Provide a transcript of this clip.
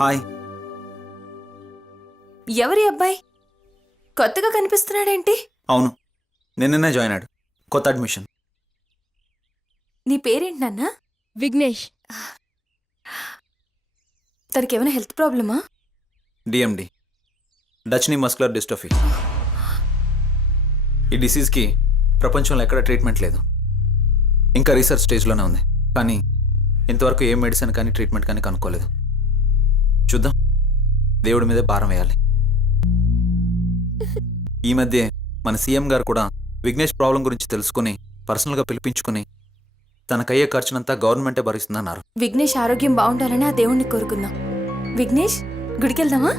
Hi. ఎవరి అబ్బాయి కొత్తగా కనిపిస్తున్నాడేంటి? అవును, నిన్ననే జాయిన్ అయ్యాడు. కొత్త అడ్మిషన్. నీ పేరేంటి నాన్న? విఘ్నేష్. తనకి ఏమైనా హెల్త్ ప్రాబ్లమా? DMD, Duchenne muscular dystrophy. ఈ డిసీజ్కి ప్రపంచంలో ఎక్కడ ట్రీట్మెంట్ లేదు. ఇంకా రీసెర్చ్ స్టేజ్లోనే ఉంది. కానీ ఇంతవరకు ఏ మెడిసిన్ కానీ ట్రీట్మెంట్ కానీ కనుక్కోలేదు. చూద్దాం, దేవుడి మీదే భారం వేయాలి. ఈ మధ్య మన సీఎం గారు కూడా విఘ్నేష్ ప్రాబ్లం గురించి తెలుసుకుని పర్సనల్గా పిలిపించుకుని తనకయ్యే ఖర్చునంతా గవర్నమెంటే భరిస్తుందన్నారు. విఘ్నేష్ ఆరోగ్యం బాగుండాలని ఆ దేవుణ్ణి కోరుకుందాం. విఘ్నేష్, గుడికి వెళ్దామా?